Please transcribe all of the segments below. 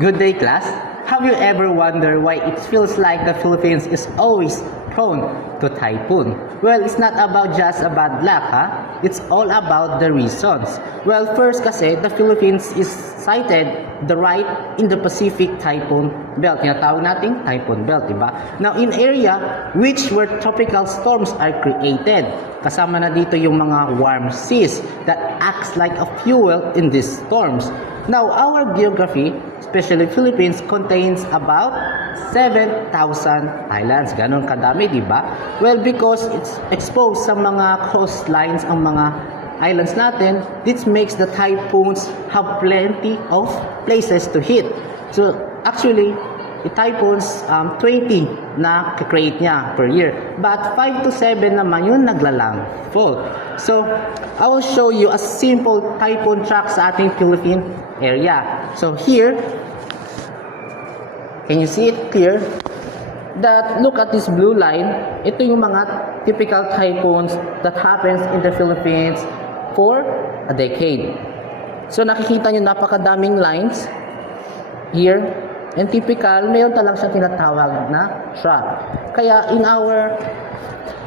Good day, class. Have you ever wondered why it feels like the Philippines is always prone to typhoon? Well, it's not about just a bad luck, It's all about the reasons. Well, first kasi, the Philippines is sited right in the Pacific Typhoon Belt. Tinatawag nating Typhoon Belt, diba? Now, in area which where tropical storms are created. Kasama na dito yung mga warm seas that acts like a fuel in these storms. Now, our geography, especially Philippines, contains about 7,000 islands. Ganon kadami, di ba? Well, because it's exposed sa mga coastlines ang mga islands natin, this makes the typhoons have plenty of places to hit. So, actually, the typhoons, 20 na create niya per year. But 5 to 7 naman yung naglalandfall. So, I will show you a simple typhoon track sa ating Philippine area. So, here, can you see it clear? That look at this blue line, ito yung mga typical typhoons that happens in the Philippines for a decade. So, nakikita nyo napakadaming lines here. And typical, mayroon talang siya tinatawag na track. Kaya in our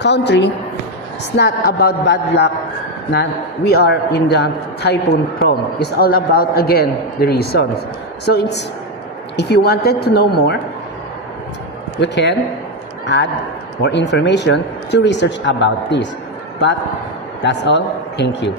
country, it's not about bad luck na we are in the typhoon prone. It's all about, again, the reasons. So it's, if you wanted to know more, we can add more information to research about this. But that's all. Thank you.